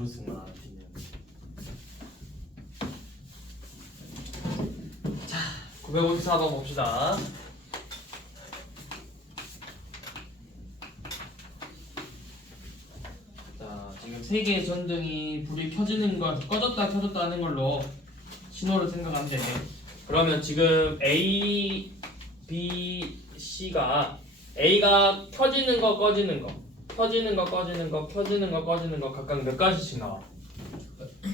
주루승만 뒷면. 자, 954번 봅시다. 자, 지금 세 개의 전등이 불이 켜지는 거 꺼졌다 켜졌다 하는 걸로 신호를 생각한대. 그러면 지금 A, B, C가 A가 켜지는 거 꺼지는 거 켜지는 거 꺼지는 거 켜지는 거 꺼지는 거 각각 몇 가지씩 나와?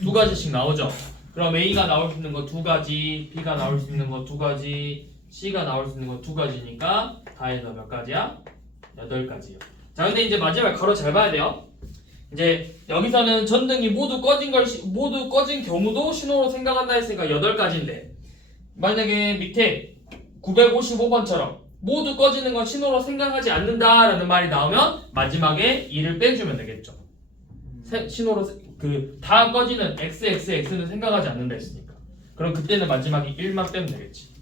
두 가지씩 나오죠. 그럼 A가 나올 수 있는 거 두 가지, B가 나올 수 있는 거 두 가지, C가 나올 수 있는 거 두 가지니까 다 해서 몇 가지야? 8가지요. 자, 근데 이제 마지막 가로 잘 봐야 돼요. 이제 여기서는 전등이 모두 꺼진 경우도 신호로 생각한다 했으니까 8가지인데 만약에 밑에 955번처럼 모두 꺼지는 건 신호로 생각하지 않는다라는 말이 나오면 마지막에 2를 빼주면 되겠죠. 신호로 다 꺼지는 XXX는 생각하지 않는다 했으니까. 그럼 그때는 마지막에 1만 빼면 되겠지.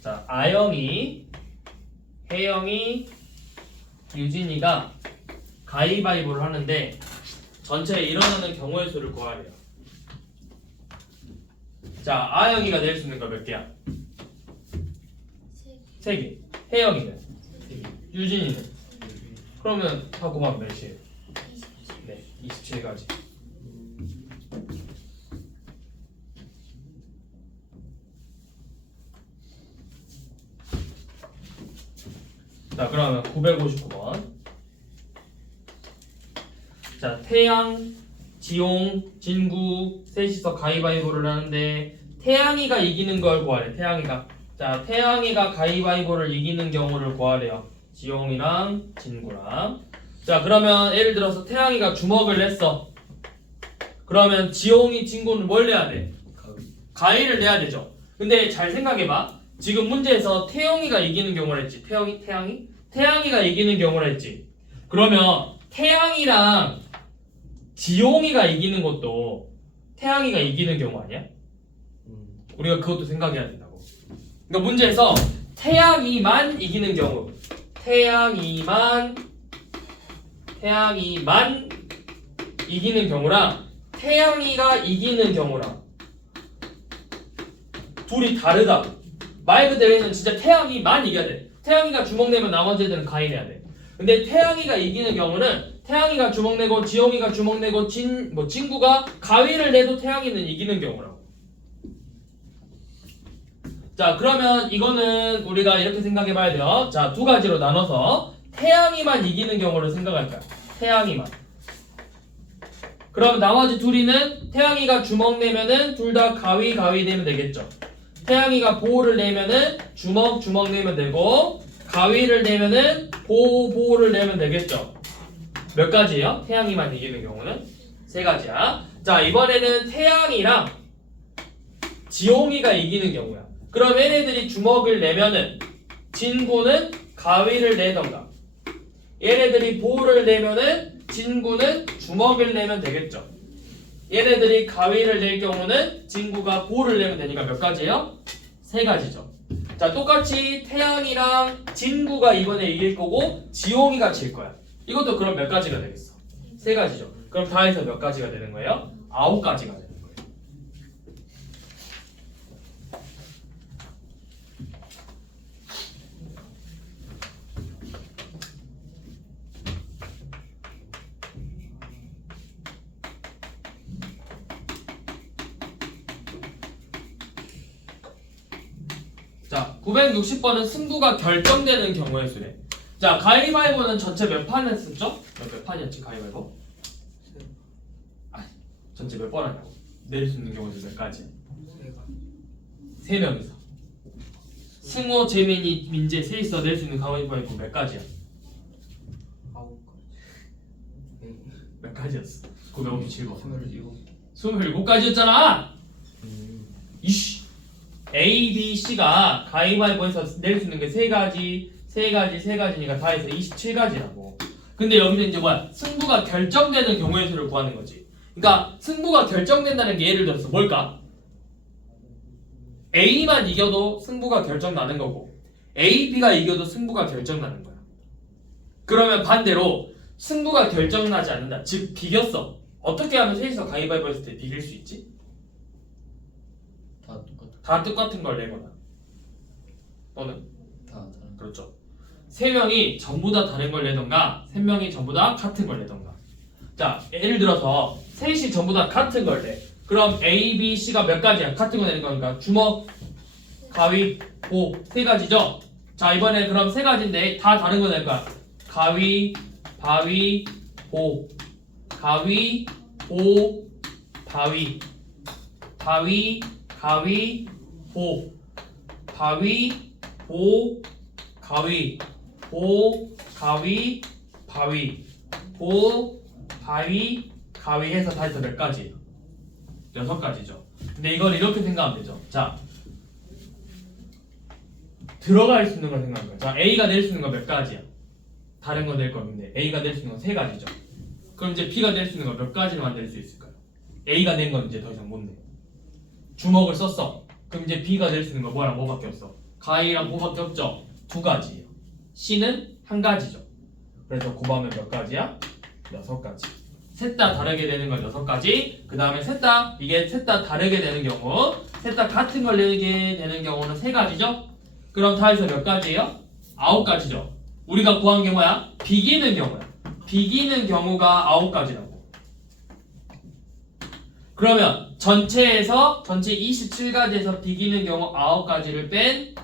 자, 아영이, 혜영이, 유진이가 가위바위보를 하는데 전체에 일어나는 경우의 수를 구하래요. 자, 아영이가 낼 수 있는 거 몇 개야? 3개. 혜영이는? 유진이는? 그러면 다 곱하면 몇이에요? 네, 27가지. 자, 그러면 959번. 자, 태양, 지용, 진구 셋이서 가위바위보를 하는데 태양이가 이기는 걸 구하래. 태양이가. 자, 태양이가 가위바위보를 이기는 경우를 구하래요. 지용이랑 진구랑. 자, 그러면 예를 들어서 태양이가 주먹을 냈어. 그러면 지용이, 진구는 뭘 내야 돼? 가위를 내야 되죠. 근데 잘 생각해봐. 지금 문제에서 태영이가 이기는 경우를 했지. 태양이가 이기는 경우를 했지. 그러면 태양이랑 지용이가 이기는 것도 태양이가 이기는 경우 아니야? 우리가 그것도 생각해야 된다고. 그러니까 문제에서 태양이만 이기는 경우, 태양이만 이기는 경우랑 태양이가 이기는 경우랑 둘이 다르다. 말 그대로는 진짜 태양이만 이겨야 돼. 태양이가 주먹 내면 나머지 애들은 가위 내야 돼. 근데 태양이가 이기는 경우는 태양이가 주먹 내고 지영이가 주먹 내고 진구가 가위를 내도 태양이는 이기는 경우라고. 자, 그러면 이거는 우리가 이렇게 생각해 봐야 돼요. 자, 두 가지로 나눠서 태양이만 이기는 경우를 생각할 거야. 태양이만. 그럼 나머지 둘이는 태양이가 주먹 내면은 둘 다 가위 내면 되겠죠. 태양이가 보호를 내면은 주먹 내면 되고 가위를 내면은 보호를 내면 되겠죠. 몇 가지예요? 태양이만 이기는 경우는 3가지야. 자, 이번에는 태양이랑 지용이가 이기는 경우야. 그럼 얘네들이 주먹을 내면은 진구는 가위를 내던가 얘네들이 보호를 내면은 진구는 주먹을 내면 되겠죠. 얘네들이 가위를 낼 경우는 진구가 보호를 내면 되니까 몇 가지예요? 3가지죠. 자, 똑같이 태양이랑 진구가 이번에 이길 거고 지용이가 질 거야. 이것도 그럼 몇 가지가 되겠어? 3가지죠. 그럼 다 해서 몇 가지가 되는 거예요? 9가지가 되는 거예요. 자, 960번은 승부가 결정되는 경우의 수래. 자, 가위바위보는 전체 몇 판 했었죠? 몇 판이었지 가위바위보? 전체 몇 번 하냐고. 낼 수 있는 경우는 몇 가지? 3명이서. 승호, 재민이, 민재 셋이서 낼 수 있는 가위바위보 몇 가지야? 9가지. 몇 가지였어? 957번. 27가지였잖아! 이씨! A, B, C가 가위바위보에서 낼 수 있는 게 3가지니까 다 해서 27가지라고. 근데 여기서 이제 뭐야? 승부가 결정되는 경우의 수를 구하는 거지. 그러니까 승부가 결정된다는 게 예를 들어서 뭘까? A만 이겨도 승부가 결정나는 거고 A, B가 이겨도 승부가 결정나는 거야. 그러면 반대로 승부가 결정나지 않는다. 즉 비겼어. 어떻게 하면 셋이서 가위바위보 했을 때 비길 수 있지? 다 똑같은 걸 내거나 또는 다 다른. 그렇죠. 세 명이 전부 다 다른 걸 내던가 세 명이 전부 다 같은 걸 내던가. 자, 예를 들어서 셋이 전부 다 같은 걸 내. 그럼 A, B, C가 몇 가지야? 같은 거 내는 거니까 주먹, 가위, 보 세 가지죠. 자, 이번에 그럼 세 가지인데 다 다른 거 낼 거야. 가위, 바위, 보. 가위, 보, 바위. 바위, 가위, 보. 바위, 보, 가위. 보, 가위, 바위. 보, 바위, 가위 해서 다 해서 몇 가지예요? 6가지죠. 근데 이걸 이렇게 생각하면 되죠. 자, 들어갈 수 있는 걸 생각하는 거야. 자, A가 낼 수 있는 거 몇 가지야? 다른 거 낼 건데 A가 낼 수 있는 건 3가지죠. 그럼 이제 B가 낼 수 있는 거 몇 가지만 낼 수 있을까요? A가 낸 건 이제 더 이상 못 내. 주먹을 썼어. 그럼 이제 B가 낼 수 있는 거 뭐랑 뭐밖에 없어? 가위랑 뭐밖에 없죠? 2가지예요. C는 1가지죠. 그래서 곱하면 몇 가지야? 6가지. 셋 다 다르게 되는 건 6가지. 그 다음에 셋 다 다르게 되는 경우, 셋 다 같은 걸 내게 되는 경우는 3가지죠. 그럼 다 해서 몇 가지예요? 9가지죠. 우리가 구한 게 뭐야? 비기는 경우야. 비기는 경우가 9가지라고. 그러면 전체 27가지에서 비기는 경우 9가지를 뺀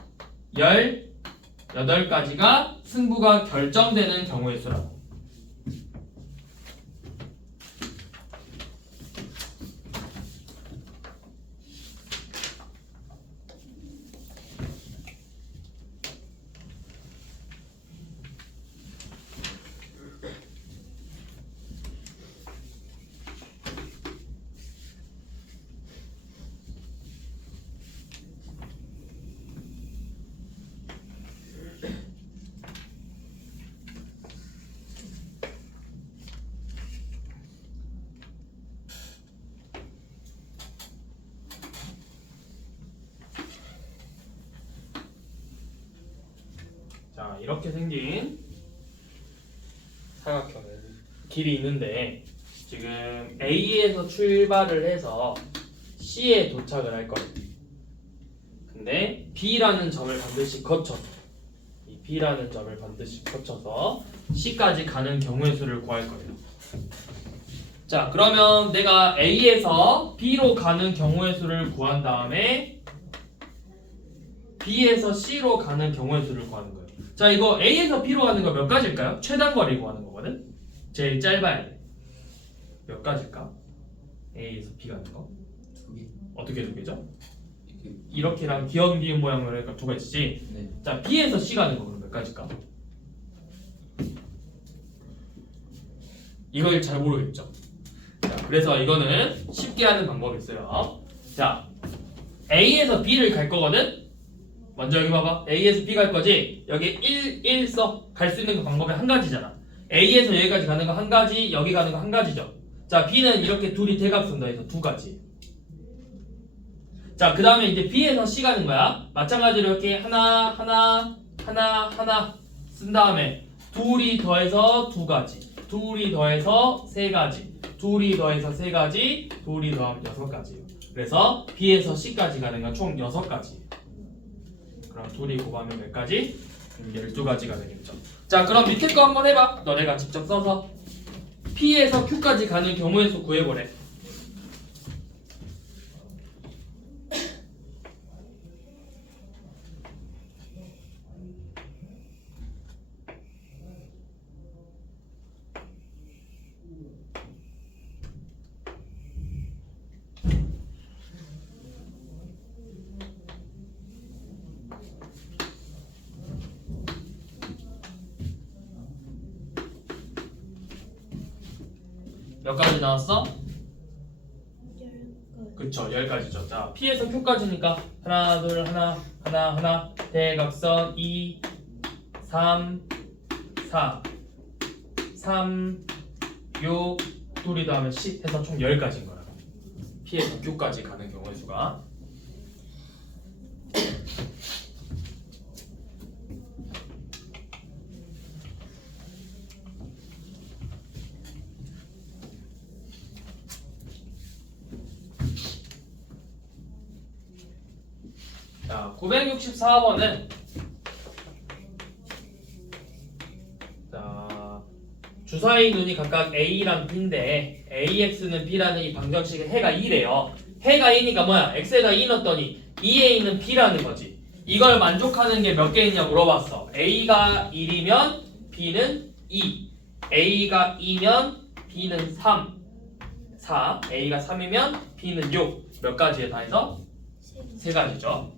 18가지가 승부가 결정되는 경우의 수라고. 자, 이렇게 생긴 사각형은 길이 있는데 지금 A에서 출발을 해서 C에 도착을 할 거예요. 근데 B라는 점을 반드시 거쳐서 이 B라는 점을 반드시 거쳐서 C까지 가는 경우의 수를 구할 거예요. 자, 그러면 내가 A에서 B로 가는 경우의 수를 구한 다음에 B에서 C로 가는 경우의 수를 구하는 거예요. 자, 이거 A에서 B로 가는 거 몇 가지일까요? 최단 거리 구하는 거거든? 제일 짧아야 돼. 몇 가지일까? A에서 B 가는 거? 2개. 어떻게 2개죠? 이렇게. 이렇게랑 기역, 니은 모양으로 해서 2가지지? 네. 자, B에서 C 가는 거 그럼 몇 가지일까? 이걸 잘 모르겠죠? 자, 그래서 이거는 쉽게 하는 방법이 있어요. 자, A에서 B를 갈 거거든? 먼저 여기 봐봐. A에서 B 갈 거지? 여기 1 써. 갈 수 있는 거 방법이 1가지잖아. A에서 여기까지 가는 거 1가지, 여기 가는 거 1가지죠. 자, B는 이렇게 둘이 대각선다 해서 2가지. 자, 그 다음에 이제 B에서 C 가는 거야. 마찬가지로 이렇게 하나 쓴 다음에 둘이 더해서 2가지, 둘이 더해서 3가지, 둘이 더해서 3가지, 둘이 더하면 6가지예요. 그래서 B에서 C까지 가는 건 총 6가지. 그럼 둘이 곱하면 몇 가지? 12가지가 되겠죠. 자, 그럼 밑에 거 한번 해봐. 너네가 직접 써서 P에서 Q까지 가는 경우의 수 구해보래. 몇 가지 나왔어? 그쵸, 10가지죠. 자, P에서 Q까지니까 하나, 둘, 하나, 대각선 2, 3, 4, 3, 6, 둘이 더하면 10 해서 총 10가지인 거야. P에서 Q까지 가는 경우의 수가. 964번은 자, 주사위 눈이 각각 A랑 B인데 AX는 B라는 이 방정식의 해가 2래요. 해가 2니까 뭐야? X가 2 넣었더니 2A는 B라는 거지. 이걸 만족하는 게 몇 개 있냐 물어봤어. A가 1이면 B는 2, A가 2면 B는 3, 4, A가 3이면 B는 6. 몇 가지에 다 해서? 세 가지죠.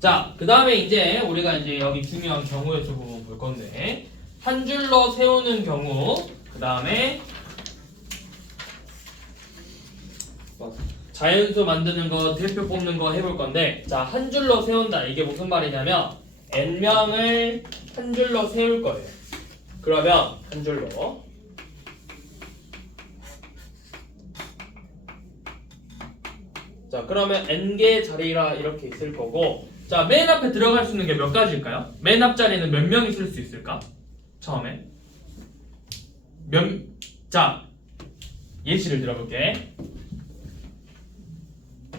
자, 그 다음에 이제 우리가 이제 여기 중요한 경우의 수 부분 볼 건데 한 줄로 세우는 경우, 그 다음에 자연수 만드는 거, 대표 뽑는 거 해볼 건데, 자, 한 줄로 세운다. 이게 무슨 말이냐면 n명을 한 줄로 세울 거예요. 그러면 한 줄로 자, 그러면 n개 자리라 이렇게 있을 거고, 자, 맨 앞에 들어갈 수 있는 게 몇 가지일까요? 맨 앞자리는 몇 명이 쓸 수 있을까? 처음에 자, 예시를 들어볼게.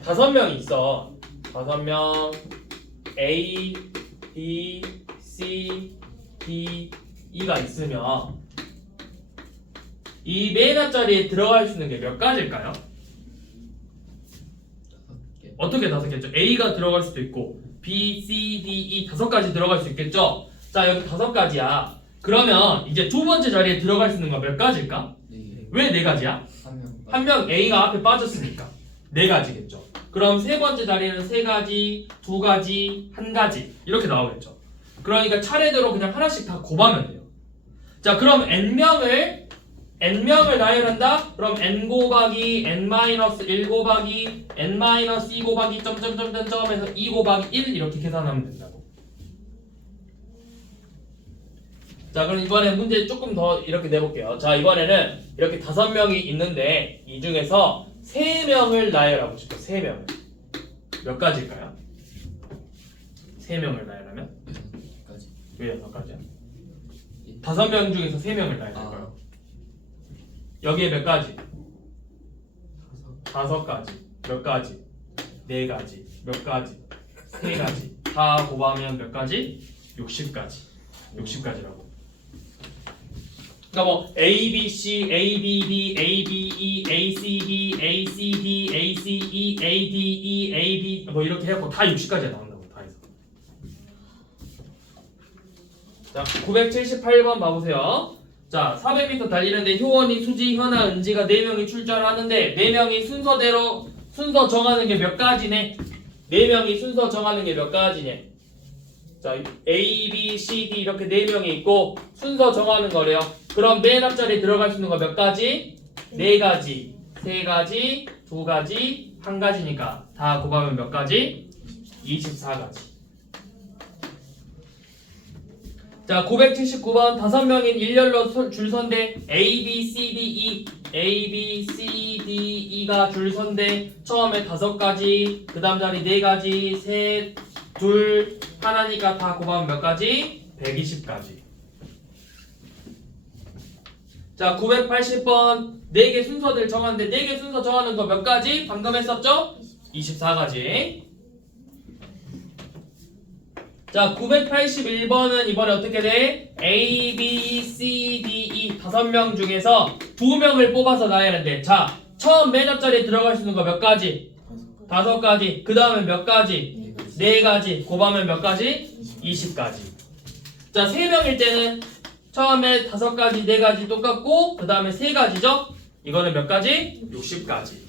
5명이 있어. 5명 A, B, C, D, E가 있으면 이 맨 앞자리에 들어갈 수 있는 게 몇 가지일까요? 어떻게 5개죠? A가 들어갈 수도 있고 B, C, D, E 5가지 들어갈 수 있겠죠? 자, 여기 5가지야. 그러면 이제 두 번째 자리에 들어갈 수 있는 거 몇 가지일까? 왜 4가지야? 한 명 A가 앞에 빠졌으니까 4가지겠죠. 그럼 세 번째 자리에는 3가지, 2가지, 1가지 이렇게 나오겠죠. 그러니까 차례대로 그냥 하나씩 다 곱하면 돼요. 자, 그럼 n명을 나열한다? 그럼 n 곱하기 n-1 곱하기 n-2 곱하기 점점점점점에서 2 곱하기 1 이렇게 계산하면 된다고. 자, 그럼 이번에 문제 조금 더 이렇게 내볼게요. 자, 이번에는 이렇게 5명이 있는데 이 중에서 3명을 나열하고 싶어. 3명을 몇 가지일까요? 3명을 나열하면? 왜 6가지야? 5명 중에서 3명을 나열할 거예요. 여기에 몇 가지? 5가지. 몇 가지? 4가지. 몇 가지? 3가지. 다 곱하면 몇 가지? 60가지. 60가지라고. 그러니까 뭐 A, B, C, A, B, B, A, B, E, A, C, B, A, C, D, A, C, E, A, D, E, A, B 뭐 이렇게 해갖고 다 60까지가 나온다고. 다 해서. 자, 978번 봐보세요. 자, 400m 달리는데 효원이, 수지, 현아, 은지가 4명이 출전하는데 4명이 순서 정하는 게 몇 가지네? 4명이 순서 정하는 게 몇 가지네? 자, A, B, C, D 이렇게 4명이 있고 순서 정하는 거래요. 그럼 맨 앞자리에 들어갈 수 있는 거 몇 가지? 4가지, 3가지, 2가지, 1가지니까 다 곱하면 몇 가지? 24가지. 자, 979번 5명인 일렬로 줄 선대 A, B, C, D, E A, B, C, D, E가 줄 선대 처음에 5가지, 그 다음 자리 4가지, 셋, 둘, 하나니까 다 곱하면 몇 가지? 120가지. 자, 980번 4개 순서들 정하는데 4개 순서 정하는 거 몇 가지? 방금 했었죠? 24가지. 자, 981번은 이번에 어떻게 돼? A, B, C, D, E 5명 중에서 2명을 뽑아서 나열하는데, 자, 처음 맨 앞자리에 들어갈 수 있는 거 몇 가지? 5가지. 그 다음에 몇 가지? 4가지. 곱하면 몇 가지? 20가지. 자, 3명일 때는 처음에 5가지, 4가지 똑같고 그 다음에 3가지죠? 이거는 몇 가지? 60가지.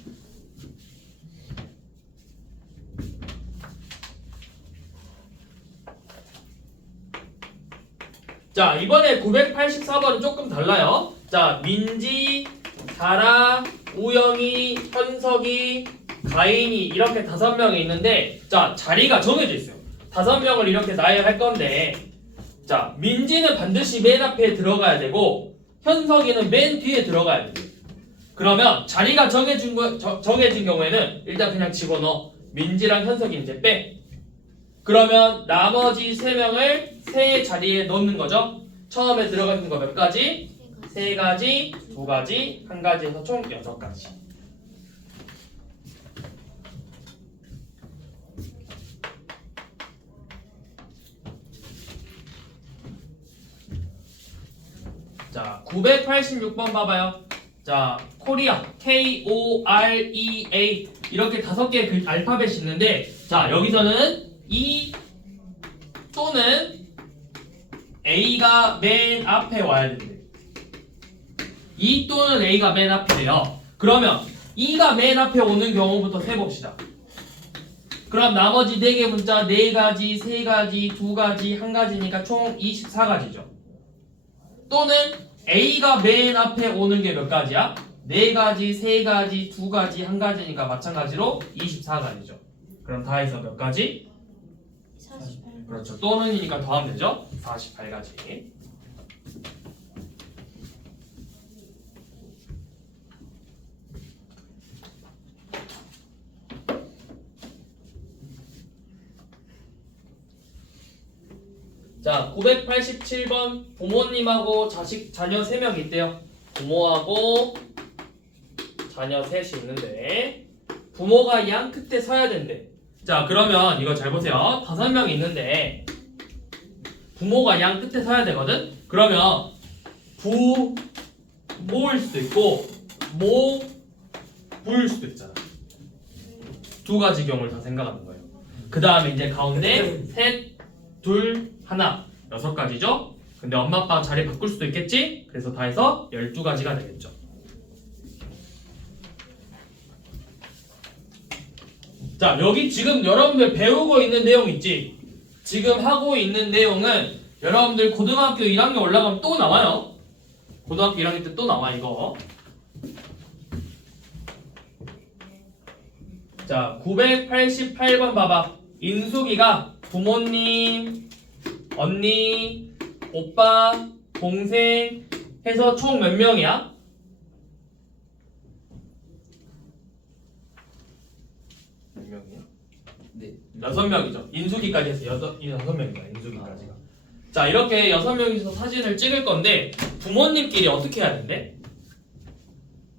자, 이번에 984번은 조금 달라요. 자, 민지, 다라, 우영이, 현석이, 가인이 이렇게 5명이 있는데, 자, 자리가 정해져 있어요. 5명을 이렇게 나열할 건데, 자, 민지는 반드시 맨 앞에 들어가야 되고 현석이는 맨 뒤에 들어가야 돼요. 그러면 자리가 정해진 경우에는 일단 그냥 집어넣어. 민지랑 현석이 이제 빼. 그러면 나머지 3명을 세 자리에 넣는 거죠. 처음에 들어가 있는 거 몇 가지? 3가지, 2가지, 1가지에서 총 6가지. 자, 986번 봐봐요. 자, 코리아 Korea 이렇게 5개의 그 알파벳이 있는데, 자, 여기서는 E 또는 A가 맨 앞에 와야 된대. E 또는 A가 맨 앞이래요. 그러면 E가 맨 앞에 오는 경우부터 세봅시다. 그럼 나머지 4개 문자 4가지, 3가지, 2가지, 1가지니까 총 24가지죠. 또는 A가 맨 앞에 오는 게 몇 가지야? 4가지, 3가지, 2가지, 1가지니까 마찬가지로 24가지죠. 그럼 다 해서 몇 가지? 48. 그렇죠. 또는이니까 더하면 되죠? 48가지. 자, 987번 부모님하고 자녀 3명 있대요. 부모하고 자녀 셋이 있는데 부모가 양 끝에 서야 된대. 자, 그러면 이거 잘 보세요. 5명이 있는데 부모가 양 끝에 서야 되거든? 그러면 부모일 수도 있고 모부일 수도 있잖아. 2가지 경우를 다 생각하는 거예요. 그 다음에 이제 가운데 셋, 둘, 하나 6가지죠? 근데 엄마 아빠 자리 바꿀 수도 있겠지? 그래서 다 해서 12가지가 되겠죠. 자, 여기 지금 여러분들 배우고 있는 내용 있지? 지금 하고 있는 내용은 여러분들 고등학교 1학년 올라가면 또 나와요. 고등학교 1학년 때 또 나와 이거. 자, 988번 봐봐. 인숙이가 부모님, 언니, 오빠, 동생 해서 총 몇 명이야? 몇 명이야? 네. 6명이죠. 인숙이까지 해서 6명이다. 인숙이까지가. 자, 이렇게 6명이서 사진을 찍을 건데 부모님끼리 어떻게 해야 된대?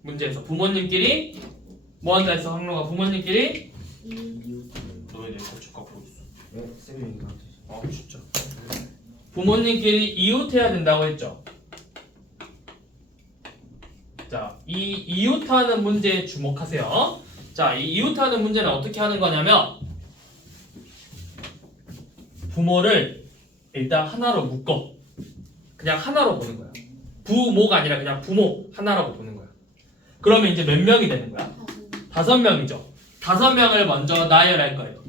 문제에서 부모님끼리 뭐 한다 했어? 항로가 부모님끼리 너희들 고춧가 보고 있어. 네, 쌤이 이거 아, 진짜. 부모님끼리 이웃해야 된다고 했죠. 자, 이 이웃하는 문제에 주목하세요. 자, 이 이웃하는 문제는 어떻게 하는 거냐면 부모를 일단 하나로 묶어. 그냥 하나로 보는 거야. 부모가 아니라 그냥 부모 하나라고 보는 거야. 그러면 이제 몇 명이 되는 거야? 5명이죠. 5명을 먼저 나열할 거예요.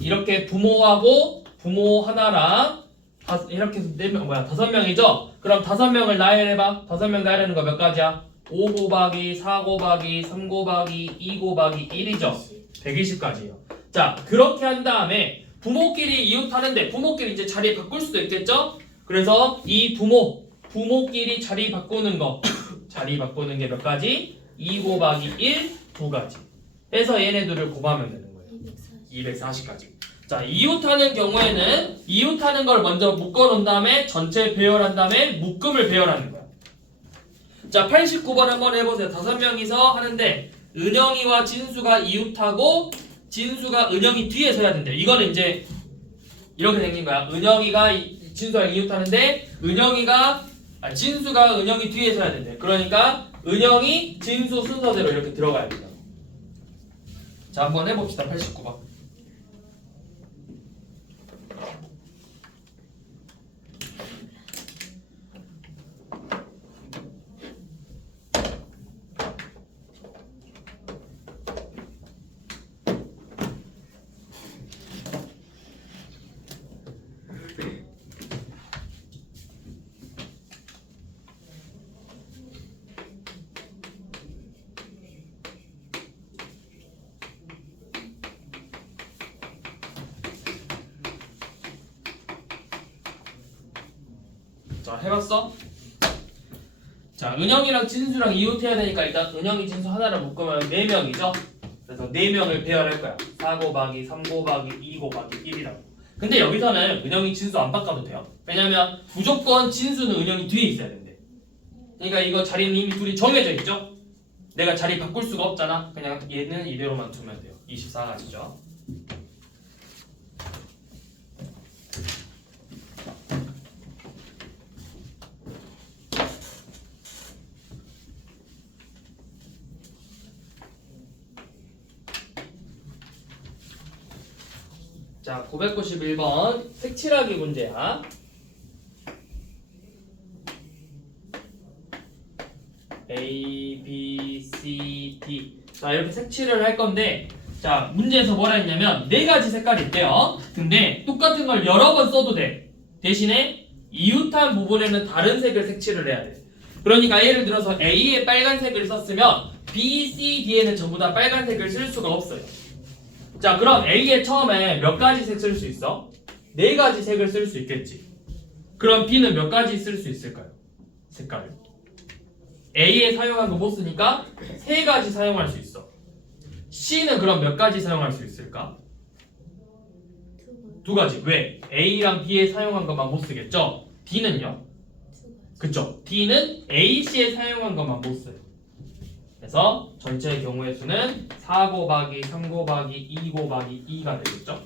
이렇게 부모하고 부모 하나랑 이렇게 해서 5명이죠? 그럼 5명을 나열해봐. 5명 나열하는 거 몇 가지야? 5 곱하기 4 곱하기 3 곱하기 2 곱하기 1이죠. 120가지예요. 자, 그렇게 한 다음에 부모끼리 이웃하는데 부모끼리 이제 자리 바꿀 수도 있겠죠? 그래서 이 부모끼리 자리 바꾸는 거 자리 바꾸는 게 몇 가지? 2 곱하기 1, 2가지 해서 얘네들을 곱하면 되는 거예요. 240가지. 자, 이웃하는 경우에는 이웃하는 걸 먼저 묶어놓은 다음에 전체 배열한 다음에 묶음을 배열하는 거야. 자, 89번 한번 해보세요. 5명이서 하는데 은영이와 진수가 이웃하고 진수가 은영이 뒤에 서야 된대. 이거는 이제 이렇게 생긴 거야. 은영이가 진수랑 이웃하는데 진수가 은영이 뒤에 서야 된대. 그러니까 은영이 진수 순서대로 이렇게 들어가야 된다. 자, 한번 해봅시다. 89번. 자, 해봤어? 자, 은영이랑 진수랑 이웃해야 되니까 일단 은영이 진수 하나를 묶으면 4명이죠? 그래서 4명을 배열할 거야. 4 곱하기 3 곱하기 2 곱하기 1이라고. 근데 여기서는 은영이 진수 안 바꿔도 돼요. 왜냐면 무조건 진수는 은영이 뒤에 있어야 된대. 그러니까 이거 자리는 이미 둘이 정해져 있죠. 내가 자리 바꿀 수가 없잖아. 그냥 얘는 이대로만 두면 돼요. 24가지죠. 자, 991번 색칠하기 문제야. A, B, C, D. 자, 이렇게 색칠을 할 건데, 자, 문제에서 뭐라 했냐면 네 가지 색깔이 있대요. 근데 똑같은 걸 여러 번 써도 돼. 대신에 이웃한 부분에는 다른 색을 색칠을 해야 돼. 그러니까 예를 들어서 A에 빨간색을 썼으면 B, C, D에는 전부 다 빨간색을 쓸 수가 없어요. 자, 그럼 A에 처음에 몇 가지 색 쓸 수 있어? 네 가지 색을 쓸 수 있겠지. 그럼 B는 몇 가지 쓸 수 있을까요? 색깔을. A에 사용한 거 못 쓰니까 세 가지 사용할 수 있어. C는 그럼 몇 가지 사용할 수 있을까? 두 가지. 왜? A랑 B에 사용한 것만 못 쓰겠죠? D는요? 그쵸? D는 A, C에 사용한 것만 못 써요. 그래서 전체 경우의 수는 4 곱하기 3 곱하기 2 곱하기 2가 되겠죠?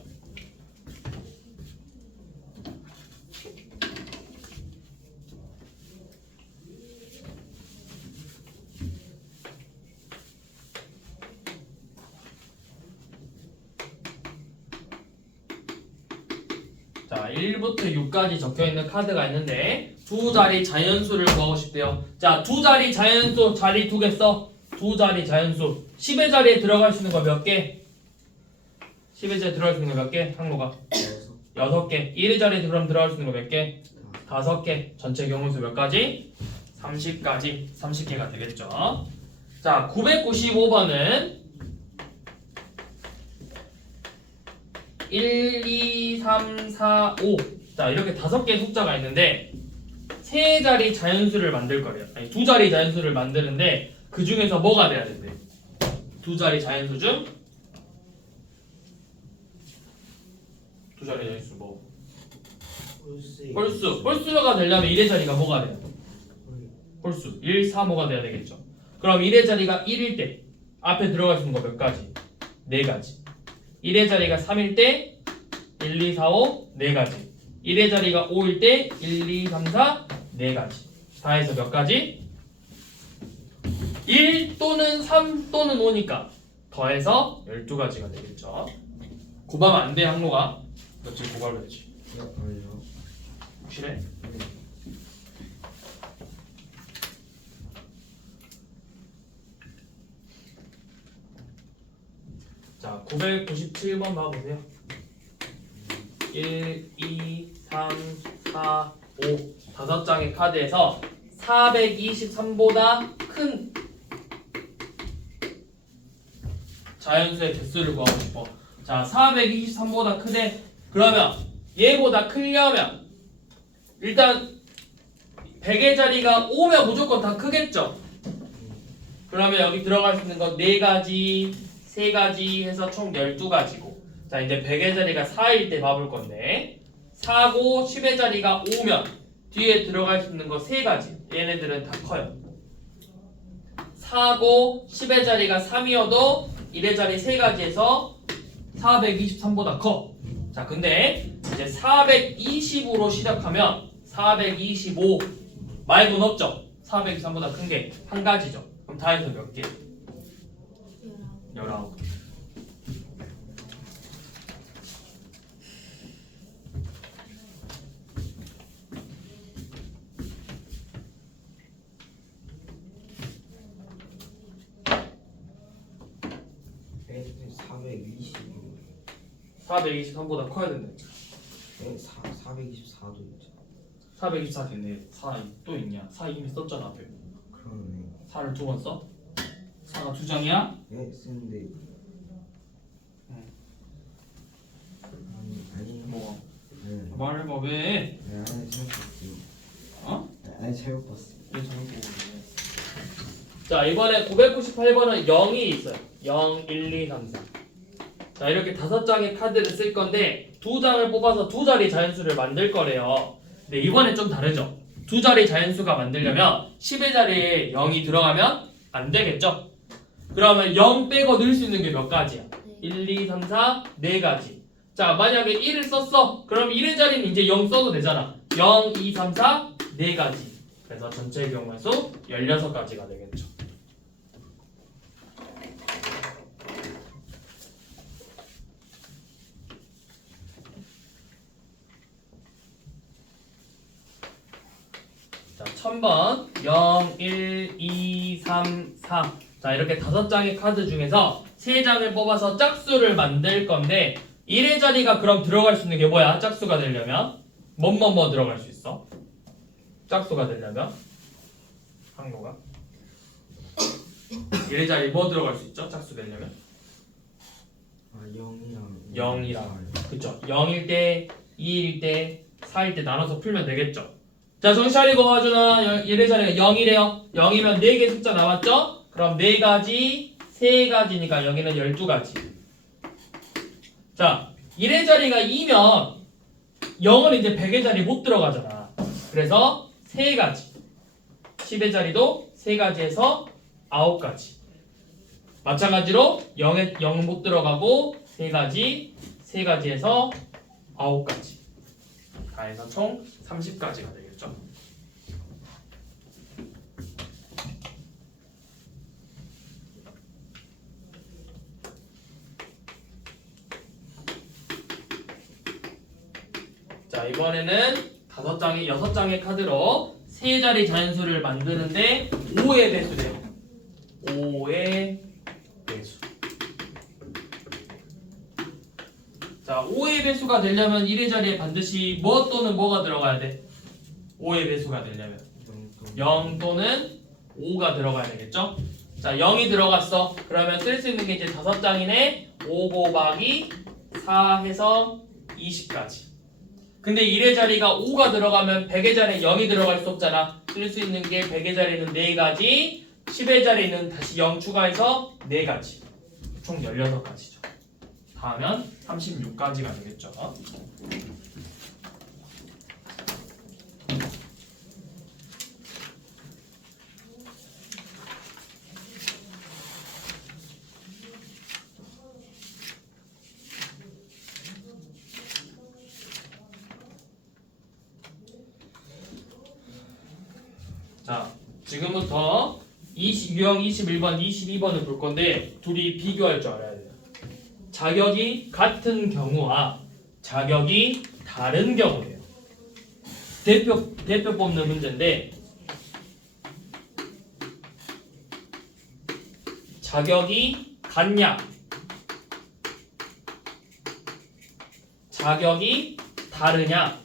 자, 1부터 6까지 적혀있는 카드가 있는데 두 자리 자연수를 구하고 싶대요. 자, 두 자리 자연수 자리 두 개 써. 두 자리 자연수 10의 자리에 들어갈 수 있는 거 몇 개? 10의 자리에 들어갈 수 있는 거 몇 개? 항로가 6개. 1의 자리에 들어갈 수 있는 거 몇 개? 5개. 전체 경우수 몇 가지? 30가지. 30개가 되겠죠. 자, 995번은 1, 2, 3, 4, 5. 자, 이렇게 5개의 숫자가 있는데 세 자리 자연수를 만들 거래요. 아니, 두 자리 자연수를 만드는데 그 중에서 뭐가 돼야 된대? 두 자리 자연수 중 두 자리 자연수 뭐? 홀수가 되려면 1의 자리가 뭐가 돼야 돼? 홀수 1, 4, 5가 돼야 되겠죠. 그럼 1의 자리가 1일 때 앞에 들어갈 수 있는 거 몇 가지? 4가지. 1의 자리가 3일 때 1, 2, 4, 5 4가지. 1의 자리가 5일 때 1, 2, 3, 4 4가지. 다 해서 몇 가지? 1 또는 3 또는 5니까 더해서 12가지가 되겠죠. 곱하면 안 돼, 항로가. 며칠 곱하려야지. 확실해? 자, 997번 봐보세요. 1, 2, 3, 4, 5 다섯 장의 카드에서 423보다 큰 자연수의 개수를 구하고 싶어. 자, 423보다 크대. 그러면 얘보다 크려면 일단 100의 자리가 5면 무조건 다 크겠죠. 그러면 여기 들어갈 수 있는 거 4가지, 3가지 해서 총 12가지고. 자, 이제 100의 자리가 4일 때 봐볼 건데 4고 10의 자리가 5면 뒤에 들어갈 수 있는 거 3가지. 얘네들은 다 커요. 4고 10의 자리가 3이어도 1의 자리 3가지에서 423보다 커. 자, 근데 이제 420으로 시작하면 425 말고는 없죠. 423보다 큰 게 한 가지죠. 그럼 다 해서 몇 개? 19개. 네, 423보다 커야 된다. 424도 있죠. 424 됐네. 4 또 있냐? 4 이미 썼잖아 앞에. 그러네. 4를 2번 써? 4가 2장이야? 네, 쓰는데. 아니. 뭐? 네. 말해봐 왜? 네, 아니 잘못 봤어요. 어? 네, 아니 잘못 봤어요. 왜 잘못 보고 있네. 자, 이번에 998번은 0이 있어요. 0, 1, 2, 3, 4. 자, 이렇게 5장의 카드를 쓸 건데 두 장을 뽑아서 두 자리 자연수를 만들 거래요. 근데 이번에 좀 다르죠. 두 자리 자연수가 만들려면 10의 자리에 0이 들어가면 안 되겠죠. 그러면 0 빼고 넣을 수 있는 게 몇 가지야? 1, 2, 3, 4, 4가지. 자, 만약에 1을 썼어. 그럼 1의 자리는 이제 0 써도 되잖아. 0, 2, 3, 4, 4가지. 그래서 전체 경우의 수 16가지가 되겠죠. 자, 1000번 0, 1, 2, 3, 4. 자, 이렇게 5장의 카드 중에서 3장을 뽑아서 짝수를 만들 건데 1의 자리가 그럼 들어갈 수 있는 게 뭐야? 짝수가 되려면 뭐 들어갈 수 있어? 짝수가 되려면 한국아 1의 자리 뭐 들어갈 수 있죠? 짝수 되려면 아 0이랑 0이랑 그쵸? 0일 때 2일 때 4일 때 나눠서 풀면 되겠죠? 자, 정신 차리고 하준아 1의 자리가 0이래요. 0이면 4개 숫자 나왔죠? 그럼 4가지 3가지니까 여기는 12가지. 자, 1의 자리가 2면 0은 이제 100의 자리 못 들어가잖아. 그래서 3가지. 10의 자리도 3가지에서 9가지. 마찬가지로 0은 못 들어가고 3가지, 3가지에서 9가지. 다 해서 총 30가지가 되겠죠. 자, 이번에는 6장의 카드로 3자리 자연수를 만드는데 5의 배수래요. 5의 배수. 자, 5의 배수가 되려면 1의 자리에 반드시 뭐 또는 뭐가 들어가야 돼? 5의 배수가 되려면 0 또는 5가 들어가야 되겠죠? 자, 0이 들어갔어. 그러면 쓸 수 있는 게 이제 5장이네. 5 곱하기 4 해서 20까지. 근데 1의 자리가 5가 들어가면 100의 자리에 0이 들어갈 수 없잖아. 쓸 수 있는 게 100의 자리는 4가지, 10의 자리는 다시 0 추가해서 4가지. 총 16가지죠. 다 하면 36가지가 되겠죠. 자, 지금부터 유형 21번, 22번을 볼 건데 둘이 비교할 줄 알아야 돼요. 자격이 같은 경우와 자격이 다른 경우예요. 대표 뽑는 문제인데 자격이 같냐? 자격이 다르냐?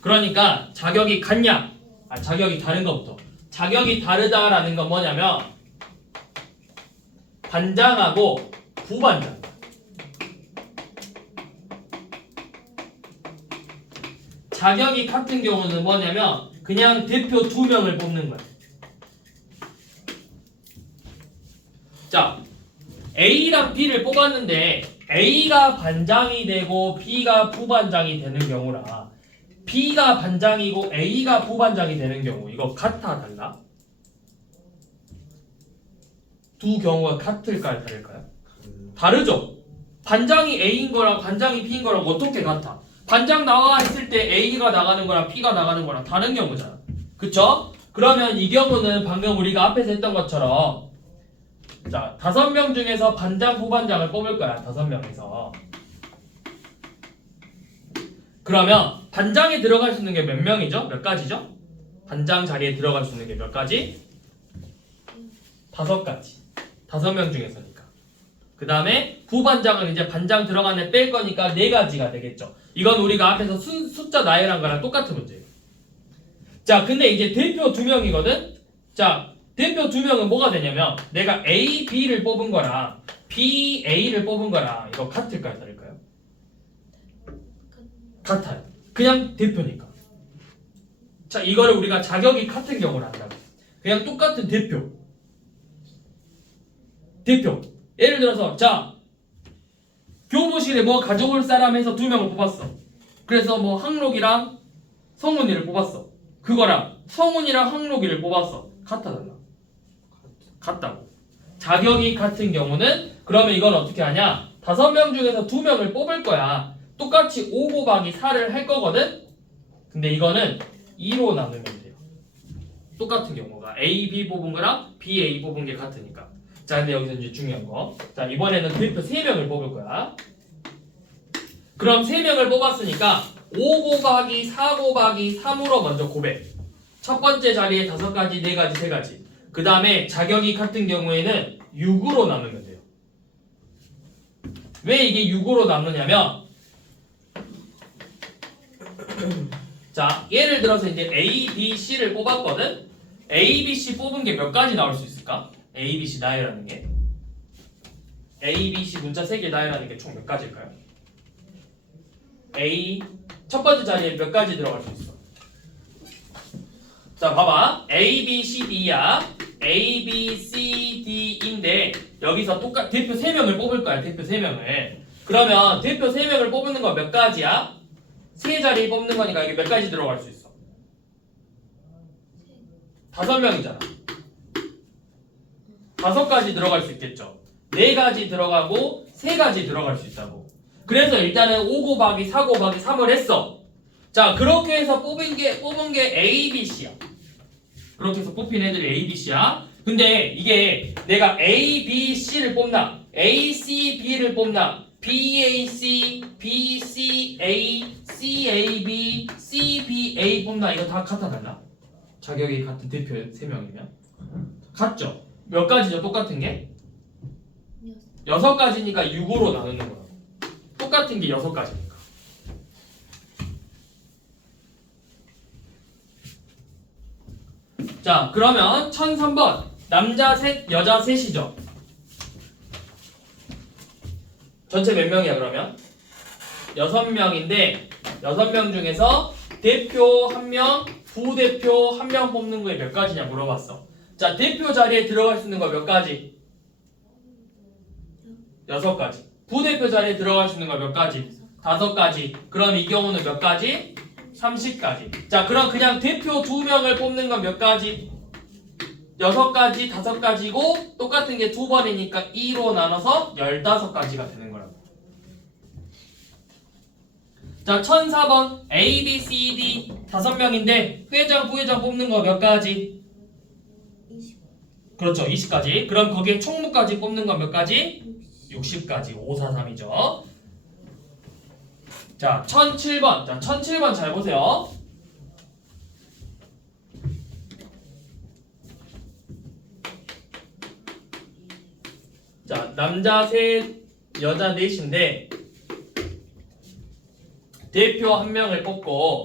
그러니까 자격이 같냐? 자격이 다른 것부터. 자격이 다르다라는 건 뭐냐면 반장하고 부반장. 자격이 같은 경우는 뭐냐면 그냥 대표 2명을 뽑는 거야. 자, A랑 B를 뽑았는데 A가 반장이 되고 B가 부반장이 되는 경우라 B가 반장이고 A가 부반장이 되는 경우 이거 같아 달라? 두 경우가 같을까요 다를까요? 다르죠? 반장이 A인 거랑 반장이 B인 거랑 어떻게 같아? 반장 나와 있을 때 A가 나가는 거랑 B가 나가는 거랑 다른 경우잖아. 그쵸? 그러면 이 경우는 방금 우리가 앞에서 했던 것처럼 자, 5명 중에서 반장, 부반장을 뽑을 거야. 5명에서. 그러면 반장에 들어갈 수 있는 게 몇 명이죠? 몇 가지죠? 반장 자리에 들어갈 수 있는 게 몇 가지? 5가지. 5명 중에서니까. 그 다음에 부반장은 이제 반장 들어간 애 뺄 거니까 4가지가 되겠죠. 이건 우리가 앞에서 숫자 나열한 거랑 똑같은 문제예요. 자, 근데 이제 대표 2명이거든? 자, 대표 2명은 뭐가 되냐면 내가 A, B를 뽑은 거랑 B, A를 뽑은 거랑 이거 같을까요? 다를까요? 같아요. 그냥 대표니까. 자, 이거를 우리가 자격이 같은 경우를 한다고. 그냥 똑같은 대표. 예를 들어서 자 교무실에 뭐 가져올 사람 해서 2명을 뽑았어. 그래서 뭐 항록이랑 성훈이를 뽑았어. 그거랑 성훈이랑 항록이를 뽑았어. 같아 달라? 같다고. 자격이 같은 경우는 그러면 이건 어떻게 하냐? 5명 중에서 2명을 뽑을 거야. 똑같이 5 곱하기 4를 할 거거든? 근데 이거는 2로 나누면 돼요. 똑같은 경우가 A, B 뽑은 거랑 B, A 뽑은 게 같으니까. 자, 근데 여기서 이제 중요한 거. 자, 이번에는 대표 3명을 뽑을 거야. 그럼 3명을 뽑았으니까 5 곱하기 4 곱하기 3으로 먼저 고백. 첫 번째 자리에 5가지, 4가지, 3가지. 그 다음에 자격이 같은 경우에는 6으로 나누면 돼요. 왜 이게 6으로 나누냐면 자, 예를 들어서 이제 A, B, C를 뽑았거든? A, B, C 뽑은 게 몇 가지 나올 수 있을까? A, B, C 나열하는 게 A, B, C 문자 3개 나열하는 게 총 몇 가지일까요? A 첫 번째 자리에 몇 가지 들어갈 수 있어? 자, 봐봐. A, B, C, D야. A, B, C, D인데 여기서 대표 3명을 뽑을 거야. 대표 3명을. 그러면 대표 3명을 뽑는 거 몇 가지야? 3자리 뽑는 거니까 이게 몇 가지 들어갈 수 있어? 5명이잖아. 5가지 들어갈 수 있겠죠. 4가지 들어가고 3가지 들어갈 수 있다고. 그래서 일단은 5 곱하기 4 곱하기 3을 했어. 자, 그렇게 해서 뽑은 게 A, B, C야. 그렇게 해서 뽑힌 애들이 A, B, C야. 근데 이게 내가 A, B, C를 뽑나 A, C, B를 뽑나 B, A, C, B, C, A, C, A, B, C, B, A 뽑나 이거 다 같아 달라? 자격이 같은 대표 3명이면 같죠? 몇 가지죠? 똑같은 게? 6가지니까 6으로 나누는 거야. 똑같은 게 6가지니까. 자, 그러면 1003번 남자 셋, 여자 셋이죠. 전체 몇 명이야 그러면? 6명인데 6명 중에서 대표 1명, 부대표 1명 뽑는 거에 몇 가지냐 물어봤어. 자, 대표 자리에 들어갈 수 있는 거 몇 가지? 6가지. 부대표 자리에 들어갈 수 있는 거 몇 가지? 5가지. 그럼 이 경우는 몇 가지? 30가지. 자, 그럼 그냥 대표 2명을 뽑는 건 몇 가지? 6가지, 5가지고 똑같은 게 2번이니까 2로 나눠서 15가지가 되는 거라고. 자, 1004번 A, B, C, D 5명인데 회장, 부회장 뽑는 거 몇 가지? 20. 그렇죠, 20가지. 그럼 거기에 총무까지 뽑는 건 몇 가지? 60가지. 543이죠. 자, 1007번. 자, 1007번 잘 보세요. 자, 남자 셋, 여자 넷인데 대표 1명을 뽑고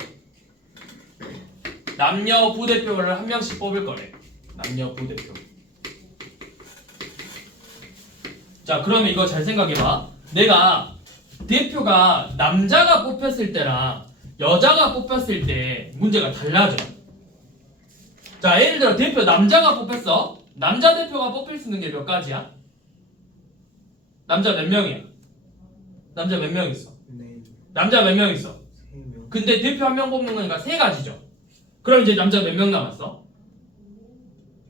남녀 부대표를 1명씩 뽑을 거래. 남녀 부대표. 자, 그러면 이거 잘 생각해봐. 내가 대표가 남자가 뽑혔을 때랑 여자가 뽑혔을 때 문제가 달라져. 자, 예를 들어 대표 남자가 뽑혔어. 남자 대표가 뽑힐 수 있는 게 몇 가지야? 남자 몇 명이야? 남자 몇 명 있어? 네. 남자 몇 명 있어? 3명. 근데 대표 1명 뽑는 거니까 3가지죠. 그럼 이제 남자 몇 명 남았어?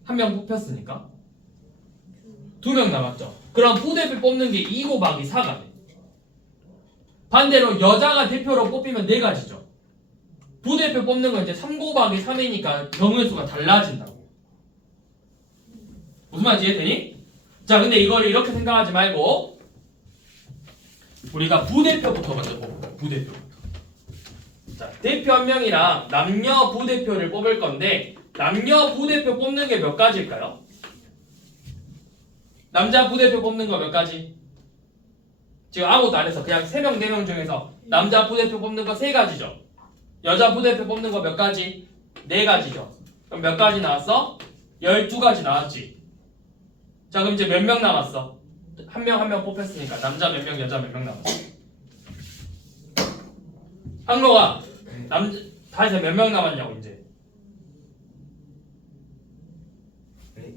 1명 뽑혔으니까 2명 남았죠. 그럼 부대표 뽑는 게 2 곱하기 4가 돼. 반대로 여자가 대표로 뽑히면 4가지죠. 부대표 뽑는 건 이제 3 곱하기 3이니까 경우의 수가 달라진다고. 무슨 말인지 이해되니? 자, 근데 이걸 이렇게 생각하지 말고 우리가 부대표부터 먼저 뽑을까? 부대표부터. 자, 대표 1명이랑 남녀 부대표를 뽑을 건데 남녀 부대표 뽑는 게 몇 가지일까요? 남자 부대표 뽑는 거 몇 가지? 지금 아무것도 안 해서 그냥 3명, 4명 중에서 남자 부대표 뽑는 거 3가지죠. 여자 부대표 뽑는 거 몇 가지? 4가지죠. 그럼 몇 가지 나왔어? 12가지 나왔지. 자, 그럼 이제 몇 명 남았어? 한 명 한 명 뽑혔으니까 남자 몇 명, 여자 몇 명 남았어? 항로가 다 해서 몇 명 남았냐고 이제. 네.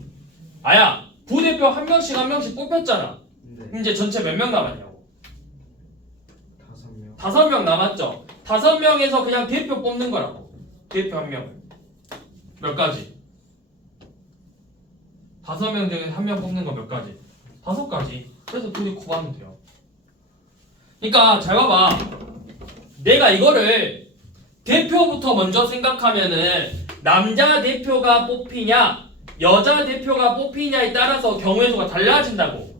아야, 부대표 한 명씩 뽑혔잖아. 네. 그럼 이제 전체 몇 명 남았냐고. 5명 남았죠? 5명에서 그냥 대표 뽑는 거라고. 대표 한 명을. 몇 가지? 5명 중에 한 명 뽑는 거 몇 가지? 5가지. 그래서 둘이 구하면 돼요. 그러니까 잘 봐봐. 내가 이거를 대표부터 먼저 생각하면은 남자 대표가 뽑히냐 여자 대표가 뽑히냐에 따라서 경우의 수가 달라진다고.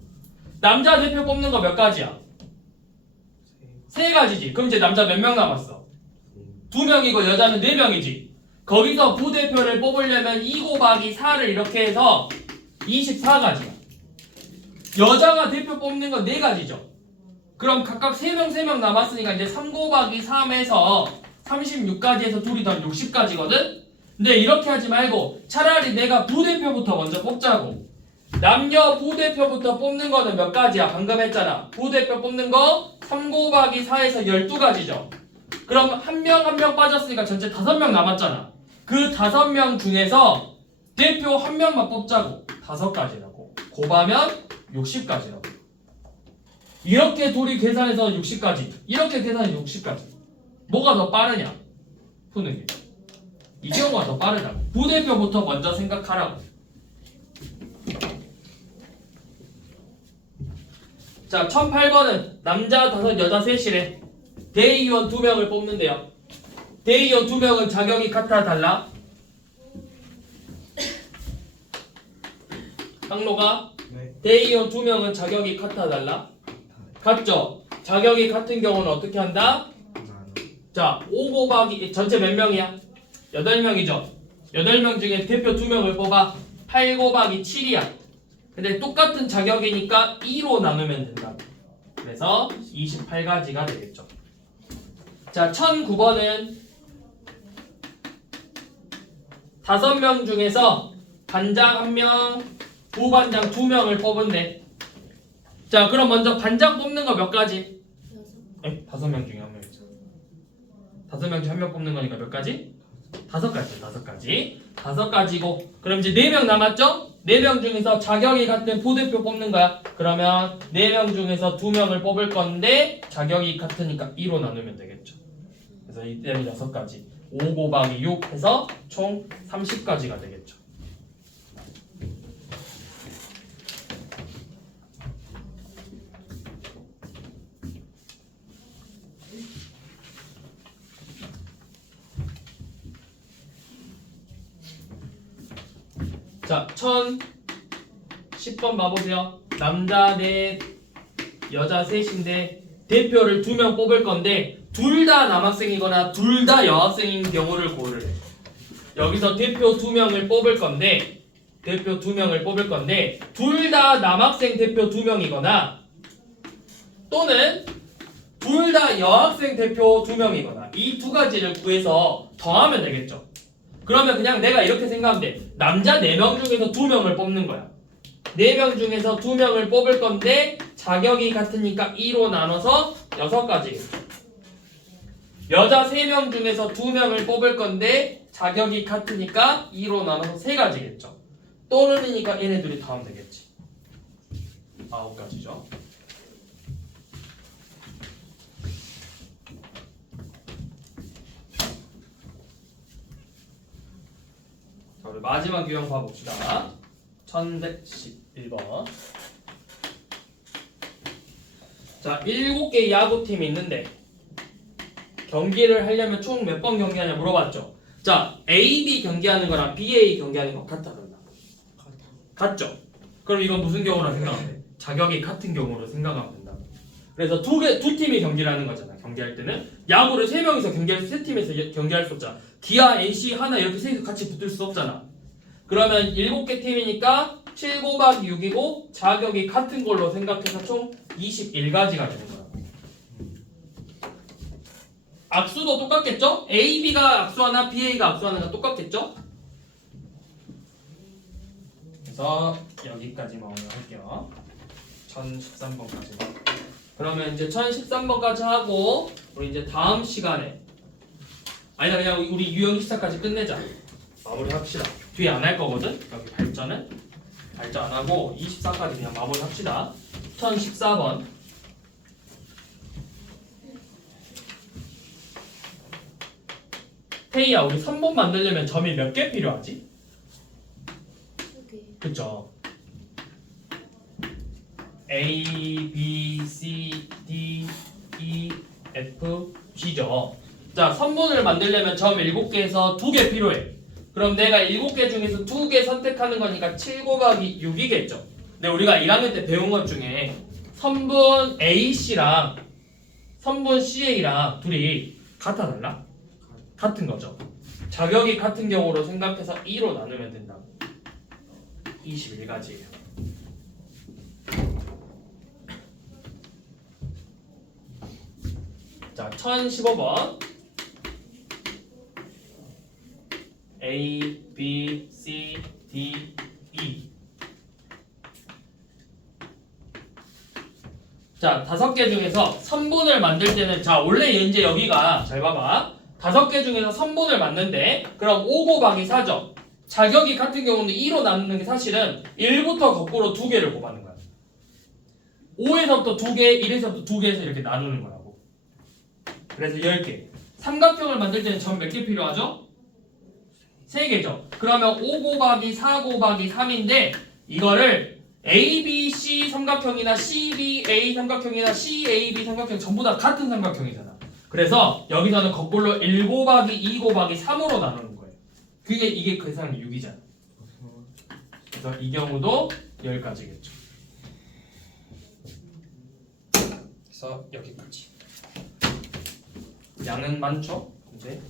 남자 대표 뽑는 거 몇 가지야? 3가지지. 그럼 이제 남자 몇 명 남았어? 2명이고 여자는 4명이지. 거기서 부대표를 뽑으려면 2 곱하기 4를 이렇게 해서 24가지야. 여자가 대표 뽑는 건 4가지죠. 그럼 각각 3명 남았으니까 이제 3 곱하기 3에서 36까지에서 둘이 더하면 60까지거든? 근데 이렇게 하지 말고 차라리 내가 부대표부터 먼저 뽑자고. 남녀 부대표부터 뽑는 거는 몇 가지야? 방금 했잖아. 부대표 뽑는 거 3 곱하기 4에서 12가지죠. 그럼 한 명 빠졌으니까 전체 5명 남았잖아. 그 5명 중에서 대표 1명만 뽑자고. 5가지라고. 곱하면 60가지라고. 이렇게 둘이 계산해서 60가지. 이렇게 계산해서 60가지. 뭐가 더 빠르냐? 푸는 게. 이 경우가 더 빠르다고. 부대표부터 먼저 생각하라고. 자, 1008번은 남자 5, 여자 3이래. 대의원 2명을 뽑는데요. 대의원 2명은 자격이 같아 달라? 항로가 네. 대의원 2명은 자격이 같아 달라? 같죠? 자격이 같은 경우는 어떻게 한다? 자, 5 곱하기 전체 몇 명이야? 8명이죠. 8명 중에 대표 2명을 뽑아. 8 곱하기 7이야. 근데 똑같은 자격이니까 2로 나누면 된다. 그래서 28가지가 되겠죠. 자, 1009번은 5명 중에서 반장 1명, 부반장 2명을 뽑은대. 자, 그럼 먼저 반장 뽑는 거 몇 가지? 5명 중에 1명이죠. 5명 중에 1명 뽑는 거니까 몇 가지? 5가지. 5가지고. 그럼 이제 4명 남았죠? 4명 중에서 자격이 같은 부대표 뽑는 거야. 그러면 4명 중에서 2명을 뽑을 건데 자격이 같으니까 2로 나누면 되겠죠. 그래서 이때는 6가지. 5 곱하기 6 해서 총 30가지가 되겠죠. 자, 1010번 봐보세요. 남자 4, 여자 3인데 대표를 2명 뽑을 건데 둘 다 남학생이거나 둘 다 여학생인 경우를 고르래. 여기서 대표 2명을 뽑을 건데 둘 다 남학생 대표 2명이거나 또는 둘 다 여학생 대표 2명이거나 이 2가지를 구해서 더하면 되겠죠. 그러면 그냥 내가 이렇게 생각하면 돼. 남자 4명 중에서 2명을 뽑는 거야. 4명 중에서 2명을 뽑을 건데 자격이 같으니까 2로 나눠서 6가지겠죠. 여자 3명 중에서 2명을 뽑을 건데 자격이 같으니까 2로 나눠서 3가지겠죠. 또는이니까 얘네들이 다 하면 되겠지. 9가지죠. 자, 우리 마지막 유형 봐봅시다. 1111번. 자, 7개의 야구팀이 있는데 경기를 하려면 총 몇 번 경기하냐 물어봤죠. 자, A, B 경기하는 거랑 B, A 경기하는 거 같아 그런다. 같죠? 그럼 이건 무슨 경우라 생각하면 돼? 자격이 같은 경우로 생각하면 된다. 그래서 두 팀이 경기를 하는 거잖아. 경기할 때는 야구를 3명이서 경기할 수, 3팀에서 경기할 수 없잖아. 기아, NC 하나 이렇게 셋이서 같이 붙을 수 없잖아. 그러면 7개 팀이니까 7 곱하기 6이고 자격이 같은 걸로 생각해서 총 21가지가 되는 거야. 악수도 똑같겠죠? A, B가 악수하나 B, A가 악수하나가 똑같겠죠? 그래서 여기까지만 오늘 할게요. 1013번까지. 그러면 이제 1013번까지 하고 우리 이제 다음 시간에 아니다 그냥 우리 유형 24까지 끝내자. 마무리 합시다. 뒤에 안 할 거거든? 여기 발전 안 하고 24까지 그냥 마무리 합시다. 1014번 헤이야 우리 3번 만들려면 점이 몇 개 필요하지? 2개. 그쵸? A, B, C, D, E, F, G죠. 자, 선분을 만들려면 점 7개에서 2개 필요해. 그럼 내가 7개 중에서 2개 선택하는 거니까 7 곱하기 6이겠죠. 근데 우리가 1학년 때 배운 것 중에 선분 AC랑 선분 CA랑 둘이 같아 달라? 같은 거죠. 자격이 같은 경우로 생각해서 2로 나누면 된다고. 21가지예요. 자, 1015번 A, B, C, D, E. 자, 5개 중에서 선분을 만들 때는 자, 원래 이제 여기가 잘 봐봐. 5개 중에서 선분을 만드는데 그럼 5 곱하기 4죠. 자격이 같은 경우는 2로 나누는 게 사실은 1부터 거꾸로 2개를 곱하는 거야. 5에서부터 2개, 1에서부터 2개에서 이렇게 나누는 거라고. 그래서 10개. 삼각형을 만들 때는 점 몇 개 필요하죠? 3개죠. 그러면 5 곱하기 4 곱하기 3인데 이거를 ABC 삼각형이나 CBA 삼각형이나 CAB 삼각형 전부 다 같은 삼각형이잖아. 그래서 여기서는 거꾸로 1 곱하기 2 곱하기 3으로 나누는 거예요. 이게 계산이 6이잖아. 그래서 이 경우도 여기까지겠죠. 그래서 여기까지. 양은 많죠? 근데